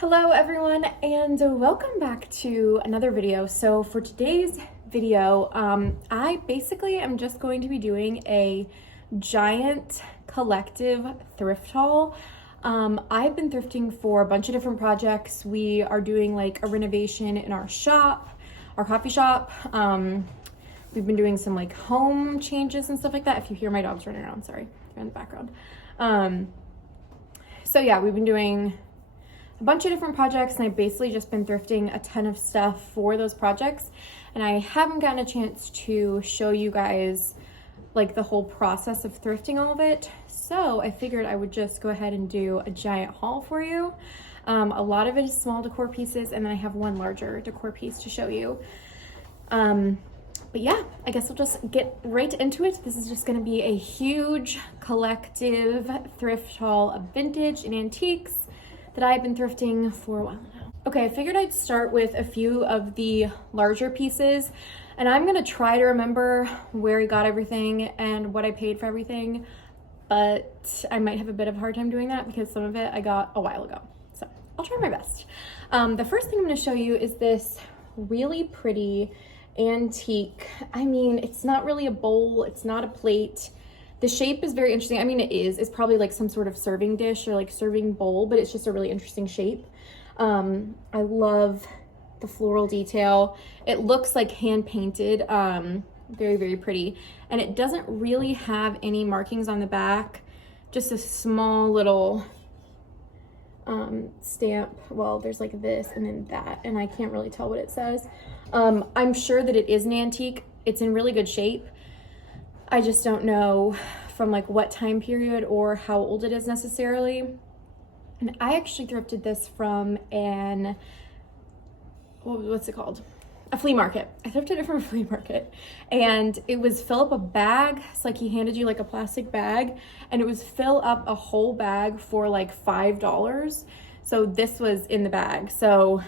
Hello everyone and welcome back to another video. So for today's video, I basically am just going to be doing a giant collective thrift haul. I've been thrifting for a bunch of different projects. We are doing like a renovation in our shop, our coffee shop. We've been doing some like home changes and stuff like that. If you hear my dogs running around, sorry, they're in the background. So yeah, we've been doing a bunch of different projects and I've basically just been thrifting a ton of stuff for those projects, and I haven't gotten a chance to show you guys like the whole process of thrifting all of it. So I figured I would just go ahead and do a giant haul for you. A lot of it is small decor pieces, and then I have one larger decor piece to show you. But yeah, I guess we'll just get right into it. This is just gonna be a huge collective thrift haul of vintage and antiques that I've been thrifting for a while now. Okay, I figured I'd start with a few of the larger pieces, and I'm gonna try to remember where I got everything and what I paid for everything, but I might have a bit of a hard time doing that because some of it I got a while ago. So I'll try my best. The first thing I'm gonna show you is this really pretty antique. I mean, it's not really a bowl, it's not a plate. The shape is very interesting. I mean, it's probably like some sort of serving dish or like serving bowl, but it's just a really interesting shape. I love the floral detail. It looks like hand painted, very, very pretty. And it doesn't really have any markings on the back, just a small little stamp. Well, there's like this and then that, and I can't really tell what it says. I'm sure that it is an antique. It's in really good shape. I just don't know from like what time period or how old it is necessarily. And I actually thrifted this from what's it called? A flea market. I thrifted it from a flea market, and it was fill up a bag. It's like he handed you like a plastic bag, and it was fill up a whole bag for like $5. So this was in the bag. So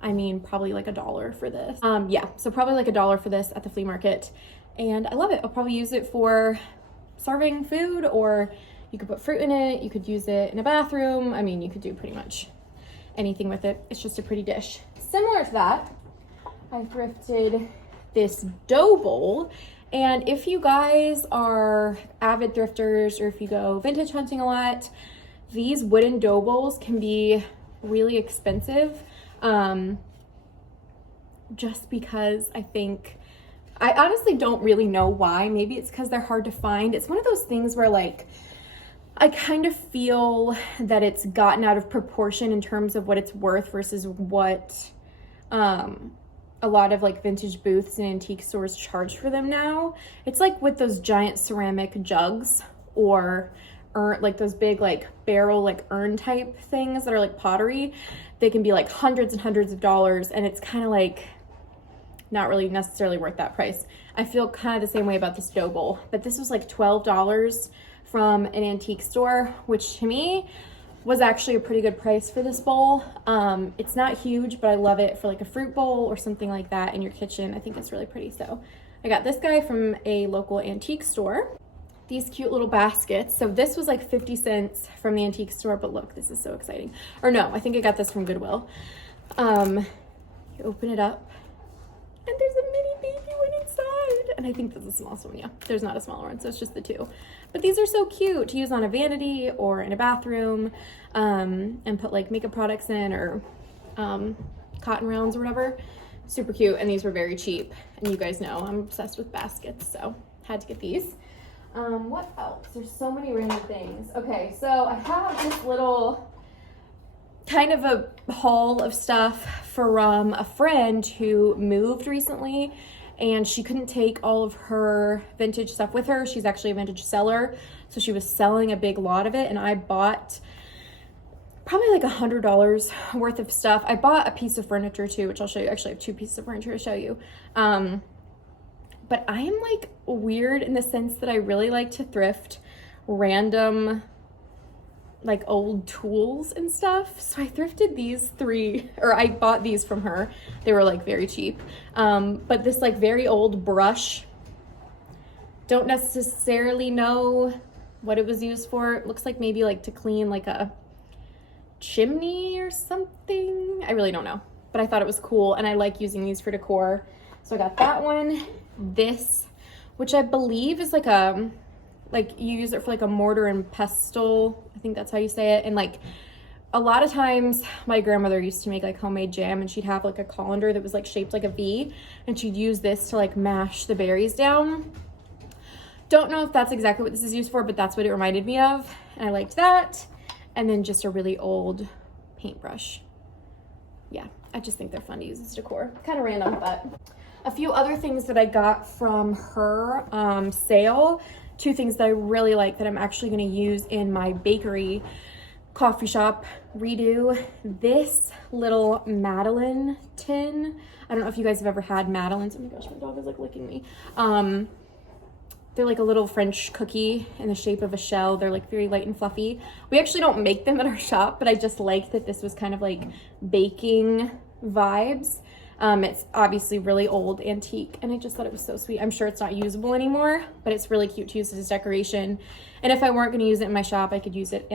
I mean, probably like $1 for this. Yeah, so probably like $1 for this at the flea market. And I love it. I'll probably use it for serving food, or you could put fruit in it. You could use it in a bathroom. I mean, you could do pretty much anything with it. It's just a pretty dish. Similar to that, I thrifted this dough bowl. And if you guys are avid thrifters, or if you go vintage hunting a lot, these wooden dough bowls can be really expensive. Just because I honestly don't really know why. Maybe it's because they're hard to find. It's one of those things where like I kind of feel that it's gotten out of proportion in terms of what it's worth versus what a lot of like vintage booths and antique stores charge for them now. It's like with those giant ceramic jugs, or like those big like barrel like urn type things that are like pottery. They can be like hundreds and hundreds of dollars, and it's kind of like not really necessarily worth that price. I feel kind of the same way about this dough bowl, but this was like $12 from an antique store, which to me was actually a pretty good price for this bowl. It's not huge, but I love it for like a fruit bowl or something like that in your kitchen. I think it's really pretty. So I got this guy from a local antique store. These cute little baskets. So this was like 50 cents from the antique store, but look, this is so exciting. Or no, I think I got this from Goodwill. You open it up, and there's a mini baby one inside. And I think that's the smallest one, yeah. There's not a smaller one, so it's just the two. But these are so cute to use on a vanity or in a bathroom, and put like makeup products in, or cotton rounds or whatever. Super cute, and these were very cheap. And you guys know I'm obsessed with baskets, so had to get these. What else? There's so many random things. Okay, so I have this little kind of a haul of stuff from a friend who moved recently, and she couldn't take all of her vintage stuff with her. She's actually a vintage seller, so she was selling a big lot of it, and I bought probably like $100 worth of stuff. I bought a piece of furniture too, which I'll show you. Actually, I have two pieces of furniture to show you. But I am like weird in the sense that I really like to thrift random like old tools and stuff. So I thrifted these three, or I bought these from her. They were like very cheap. But this like very old brush, don't necessarily know what it was used for. It looks like maybe like to clean like a chimney or something. I really don't know, but I thought it was cool and I like using these for decor. So I got that one, this, which I believe is like a, like you use it for like a mortar and pestle. I think that's how you say it. And like a lot of times my grandmother used to make like homemade jam, and she'd have like a colander that was like shaped like a V, and she'd use this to like mash the berries down. Don't know if that's exactly what this is used for, but that's what it reminded me of. And I liked that. And then just a really old paintbrush. Yeah, I just think they're fun to use as decor. Kind of random, but a few other things that I got from her sale. Two things that I really like that I'm actually going to use in my bakery coffee shop redo. This little Madeleine tin. I don't know if you guys have ever had Madeleines. Oh my gosh, my dog is like licking me. They're like a little French cookie in the shape of a shell. They're like very light and fluffy. We actually don't make them at our shop, but I just liked that this was kind of like baking vibes. It's obviously really old, antique, and I just thought it was so sweet. I'm sure it's not usable anymore, but it's really cute to use as decoration. And if I weren't gonna use it in my shop, I could use it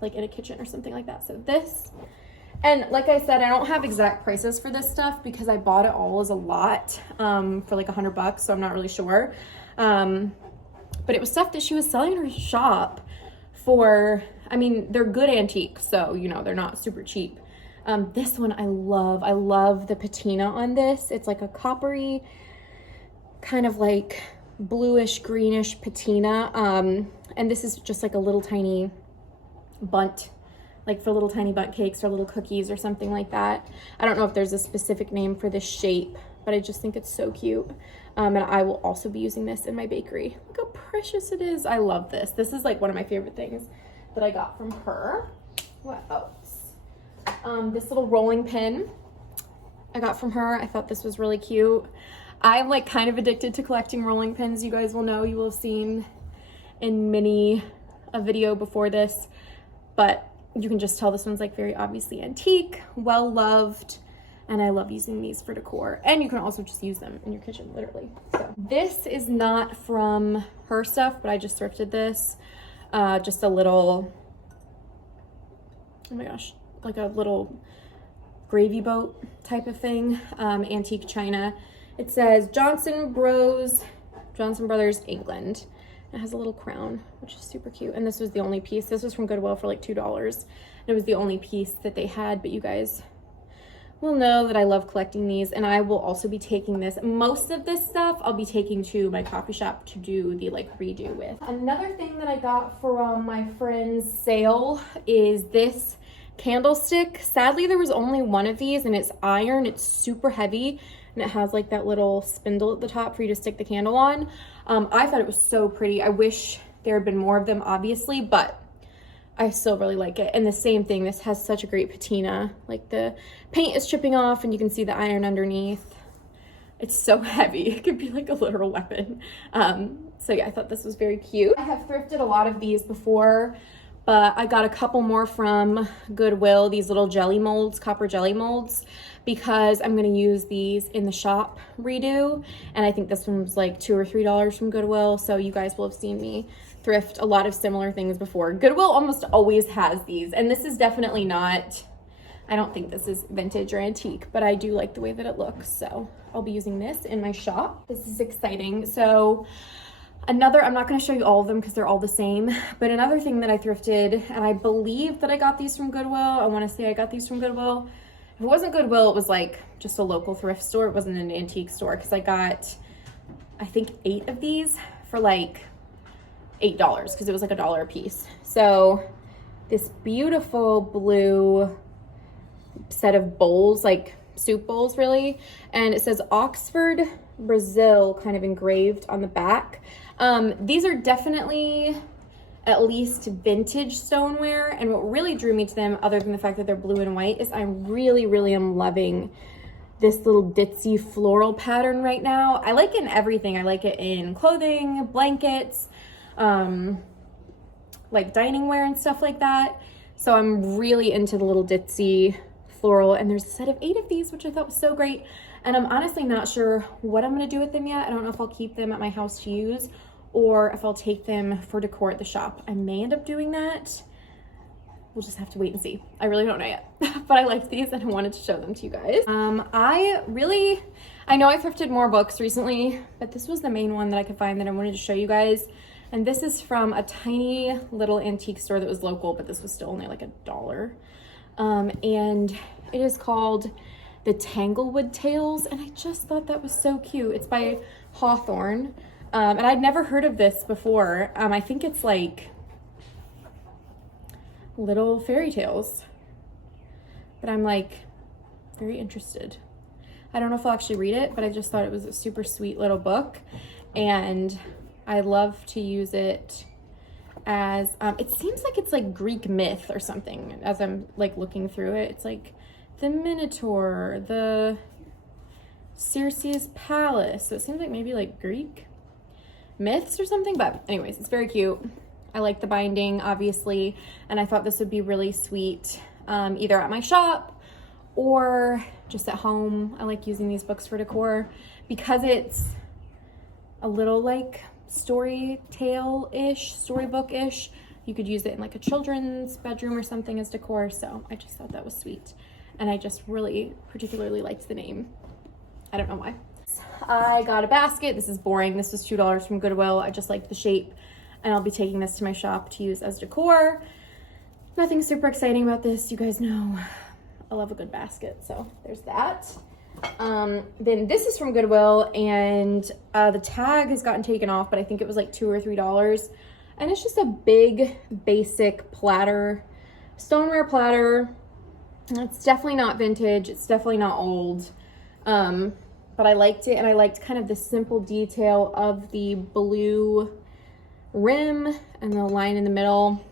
like in a kitchen or something like that. So this, and like I said, I don't have exact prices for this stuff because I bought it all as a lot for like $100, so I'm not really sure. But it was stuff that she was selling in her shop for, I mean, they're good antiques, so you know, they're not super cheap. This one I love the patina on this. It's like a coppery, kind of like bluish greenish patina. And this is just like a little tiny bundt, like for little tiny bundt cakes or little cookies or something like that. I don't know if there's a specific name for this shape, but I just think it's so cute. And I will also be using this in my bakery. Look how precious it is. I love this. This is like one of my favorite things that I got from her. What else? This little rolling pin I got from her. I thought this was really cute. I'm like kind of addicted to collecting rolling pins. You guys will know, you will have seen in many a video before this, but you can just tell this one's like very obviously antique, well loved. And I love using these for decor. And you can also just use them in your kitchen, literally. So this is not from her stuff, but I just thrifted this. Just a little, oh my gosh, like a little gravy boat type of thing. Antique china. It says Johnson Brothers, England. It has a little crown, which is super cute. And this was the only piece. This was from Goodwill for like $2. And it was the only piece that they had, but you guys will know that I love collecting these, and I will also be taking this. Most of this stuff I'll be taking to my coffee shop to do the like redo with. Another thing that I got from my friend's sale is this candlestick. Sadly, there was only one of these, and it's iron. It's super heavy, and it has like that little spindle at the top for you to stick the candle on. I thought it was so pretty. I wish there had been more of them, obviously, but I still really like it. And the same thing, this has such a great patina. Like the paint is chipping off and you can see the iron underneath. It's so heavy. It could be like a literal weapon. So yeah, I thought this was very cute. I have thrifted a lot of these before, but I got a couple more from Goodwill, these little jelly molds, copper jelly molds, because I'm gonna use these in the shop redo. And I think this one was like $2 or $3 from Goodwill. So you guys will have seen me thrift a lot of similar things before. Goodwill almost always has these, and this is definitely not, I don't think this is vintage or antique, but I do like the way that it looks. So I'll be using this in my shop. This is exciting. So another, I'm not going to show you all of them because they're all the same, but another thing that I thrifted, and I believe that I got these from Goodwill. I want to say I got these from Goodwill. If it wasn't Goodwill, it was like just a local thrift store. It wasn't an antique store, because I got, I think 8 of these for like $8 because it was like $1 a piece. So this beautiful blue set of bowls, like soup bowls really, and it says Oxford, Brazil kind of engraved on the back. These are definitely at least vintage stoneware, and what really drew me to them, other than the fact that they're blue and white, is I really am loving this little ditzy floral pattern right now. I like it in everything. I like it in clothing, blankets, like dining wear and stuff like that. So I'm really into the little ditzy floral, and there's a set of 8 of these, which I thought was so great. And I'm honestly not sure what I'm gonna do with them yet. I don't know if I'll keep them at my house to use or if I'll take them for decor at the shop. I may end up doing that. we'll just have to wait and see. I really don't know yet, but I liked these and I wanted to show them to you guys. I know I thrifted more books recently, but this was the main one that I could find that I wanted to show you guys. And this is from a tiny little antique store that was local, but this was still only like $1. And it is called The Tanglewood Tales, and I just thought that was so cute. It's by Hawthorne, and I'd never heard of this before. I think it's like little fairy tales, but I'm like very interested. I don't know if I'll actually read it, but I just thought it was a super sweet little book, and I love to use it as, it seems like it's like Greek myth or something as I'm like looking through it. It's like the Minotaur, the Circe's Palace. So it seems like maybe like Greek myths or something, but anyways, it's very cute. I like the binding, obviously, and I thought this would be really sweet, either at my shop or just at home. I like using these books for decor because it's a little like story tale-ish, storybook-ish. You could use it in like a children's bedroom or something as decor, so I just thought that was sweet. And I just really particularly liked the name. I don't know why. I got a basket. This is boring. This was $2 from Goodwill. I just liked the shape, and I'll be taking this to my shop to use as decor. Nothing super exciting about this. You guys know I love a good basket, so there's that. Then this is from Goodwill, and the tag has gotten taken off, but I think it was like $2 or $3. And it's just a big, basic platter, stoneware platter. It's definitely not vintage. It's definitely not old. But I liked it, and I liked kind of the simple detail of the blue rim and the line in the middle.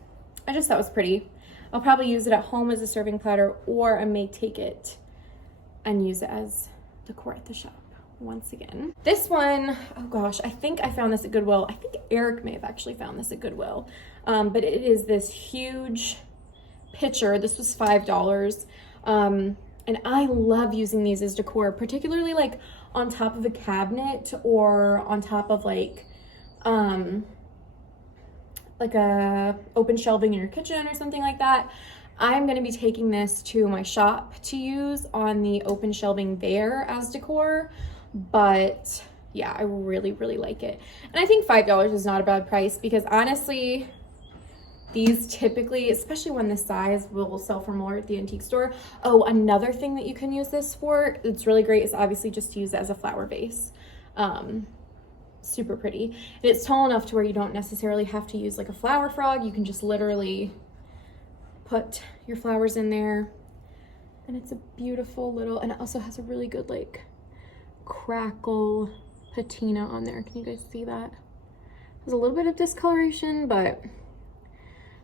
I just thought it was pretty. I'll probably use it at home as a serving platter, or I may take it and use it as decor at the shop once again. This one, oh gosh, I think I found this at Goodwill. I think Eric may have actually found this at Goodwill. But it is this huge pitcher. This was $5. And I love using these as decor, particularly like on top of a cabinet or on top of like a open shelving in your kitchen or something like that. I'm going to be taking this to my shop to use on the open shelving there as decor. But yeah, I really, really like it. And I think $5 is not a bad price because honestly, these typically, especially when this size, will sell for more at the antique store. Oh, another thing that you can use this for, it's really great, is obviously just to use it as a flower vase. Super pretty. And it's tall enough to where you don't necessarily have to use like a flower frog. You can just literally put your flowers in there. And it's a beautiful little, and it also has a really good like crackle patina on there. Can you guys see that? There's a little bit of discoloration, but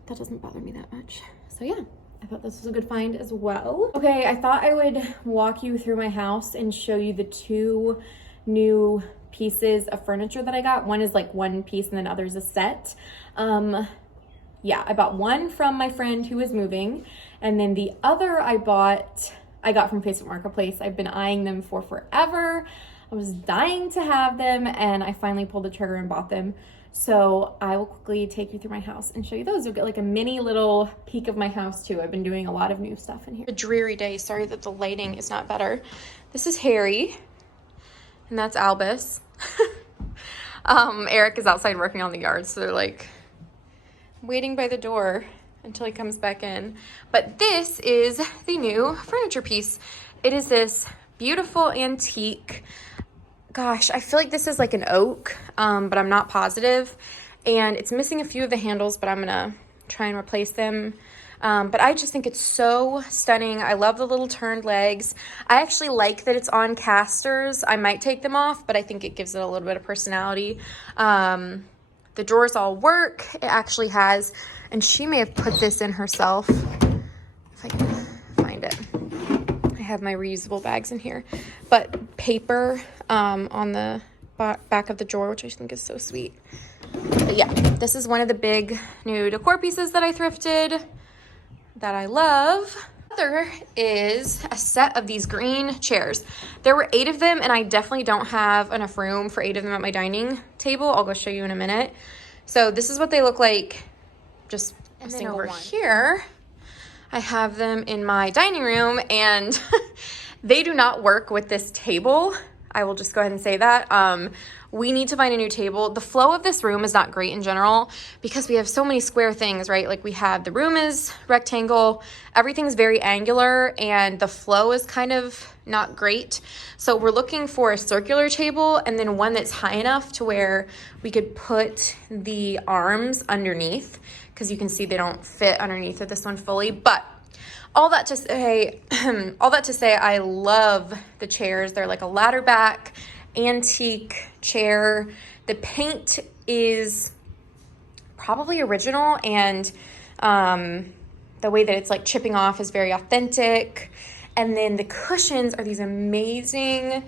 that doesn't bother me that much. So yeah, I thought this was a good find as well. Okay, I thought I would walk you through my house and show you the two new pieces of furniture that I got. One is like one piece and then other's a set. Yeah, I bought one from my friend who was moving, and then the other I got from Facebook Marketplace. I've been eyeing them for forever. I was dying to have them, and I finally pulled the trigger and bought them. So I will quickly take you through my house and show you those. You'll get like a mini little peek of my house too. I've been doing a lot of new stuff in here. A dreary day. Sorry that the lighting is not better. This is Harry, and that's Albus. Eric is outside working on the yard, so they're like waiting by the door until he comes back in. But this is the new furniture piece. It is this beautiful antique, gosh, I feel like this is like an oak, but I'm not positive. And it's missing a few of the handles, but I'm gonna try and replace them. But I just think it's so stunning. I love the little turned legs. I actually like that it's on casters. I might take them off, but I think it gives it a little bit of personality. The drawers all work. It actually has, and she may have put this in herself, if I can find it. I have my reusable bags in here, but paper on the back of the drawer, which I think is so sweet. But yeah, this is one of the big new decor pieces that I thrifted that I love. There is a set of these green chairs. There were 8 of them, and I definitely don't have enough room for 8 of them at my dining table. I'll go show you in a minute. So this is what they look like, just and then over here, I have them in my dining room, and they do not work with this table. I will just go ahead and say that. We need to find a new table. The flow of this room is not great in general because we have so many square things, right? Like we have, the room is rectangle, everything's very angular, and the flow is kind of not great. So we're looking for a circular table, and then one that's high enough to where we could put the arms underneath, because you can see they don't fit underneath of this one fully. But all that to say, I love the chairs. They're like a ladder back, antique chair. The paint is probably original, and the way that it's like chipping off is very authentic. And then the cushions are these amazing,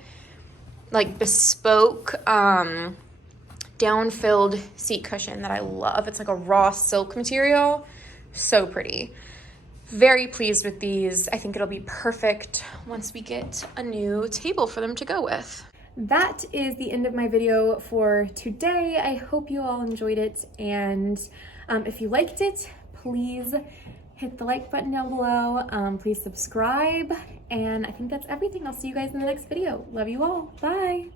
like bespoke, down-filled seat cushion that I love. It's like a raw silk material. So pretty. Very pleased with these. I think it'll be perfect once we get a new table for them to go with. That is the end of my video for today. I hope you all enjoyed it, and if you liked it, please hit the like button down below. Please subscribe, and I think that's everything. I'll see you guys in the next video. Love you all. Bye.